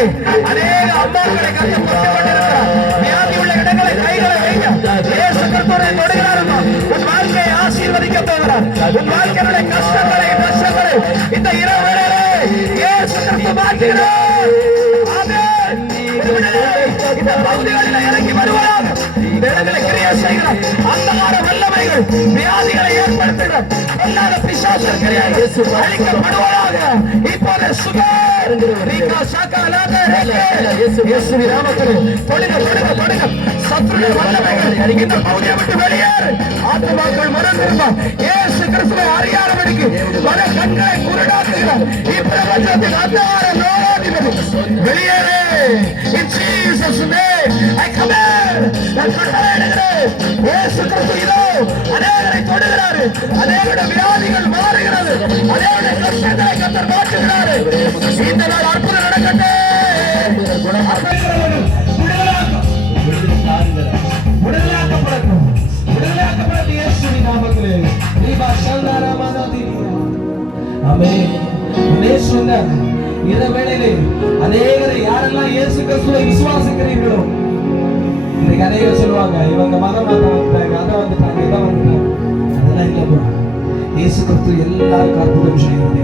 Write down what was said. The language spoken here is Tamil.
வேளையிலே அநேக அம்மாக்களை கத்த தொட்டு கொண்டிருக்கிறார். வியாதி உள்ள இடங்களை கைகளை வைங்க. இயேசு கிறிஸ்துவை தொடுகிறாரம்மா. உன் வாழ்க்கையை ஆசீர்வதிக்க போகிறார். உன் வாழ்க்கையுடைய கஷ்டங்களை நஷ்டங்களை இந்த இரவு வேளையிலே இயேசு கிறிஸ்து மாற்றுகிறார். ஆமென். இந்த பகுதிகளில் இறங்கி வருவார். இந்த இடங்களை கிரியை செய்கிறார். அந்தகார வல்லமைகள் வியாதிகளை ஏற்படுத்துகிறார். எல்லா பிசாசுகள் கிரியை அழிக்கப்படுவதாக. இப்போது சுகர் ரீகா சாக்கா லாதே இயேசுவின் நாமத்தில் தொடுங்க தொடுங்க தொடுங்க. சத்துருடைய வல்லமைகள் இந்த பகுதியை விட்டு வெளியேறு. ஆத்துமாக்கள் மனம் திரும்ப இயேசு கிறிஸ்துவை அறியாதபடிக்கு பல கண்களை குருடாக்குகிறார். இப்பிரபஞ்சத்தின் அந்தகார லோகாதிபதி வெளியேறு. In Jesus' name I command. நான் கட்டளையிடுகிறேன். இயேசு கிறிஸ்து இதோ அநேகரை தொடுகிறார். அநேகருடைய வியாதிகள் மாறுகிறது. அநேகருடைய கஷ்டங்களை கர்த்தர் மாற்றுகிறார். இந்த நாள் அற்புதம் நடக்கட்டும். விடுதலாக்கப்படட்டும். விடுதலாக்கப்படட்டும் இயேசுவின் நாமத்திலே. ஆமென். சொன்னார் இந்த வேளையிலே அநேகரை யாரெல்லாம் இயேசு கிறிஸ்துவை விசுவாசிக்கிறீர்களோ, இன்னைக்கு அநேகர் சொல்லுவாங்க இவங்க மதம் வந்துட்டாங்க, அதை வந்துட்டாங்க, இதை வந்துட்டாங்க. அதெல்லாம் இல்லை. இயேசு கிறிஸ்து எல்லாருக்கும் அற்புதம் செய்கிறது.